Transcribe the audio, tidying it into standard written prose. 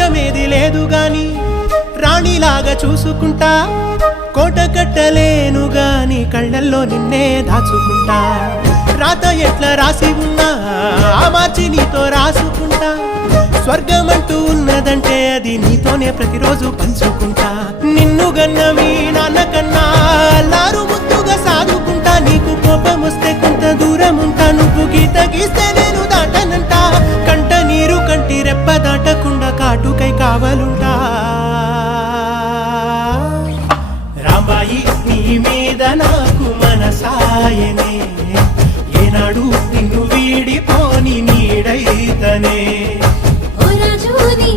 రాజ్యమేది లేదు గాని రాణిలాగా చూసుకుంటా కోట కట్టలేను గాని కళ్ళల్లో నిన్నే దాచుకుంటా రాత ఎట్లా రాసి ఉన్నా ఆ మార్చి నీతో రాసుకుంటా స్వర్గమంటూ ఉన్నదంటే అది నీతోనే ప్రతిరోజు పంచుకుంటా నిన్ను గన్న మీ నాన్న కన్నా లారు ముద్దుగా సాదుకుంటా నీకు కోపం వస్తే కొంత దూరం ఉంటా నువ్వు గీత గీస్తే నేను దాటనంట కంట నీరు కంటి రెప్ప దాటకుండా కాటుకై కావలుంటా రాంబాయి నీ మీద నాకు మనసాయనే ఏనాడు నిన్ను వీడిపోని నీడైతనే ఓ రాజు నీ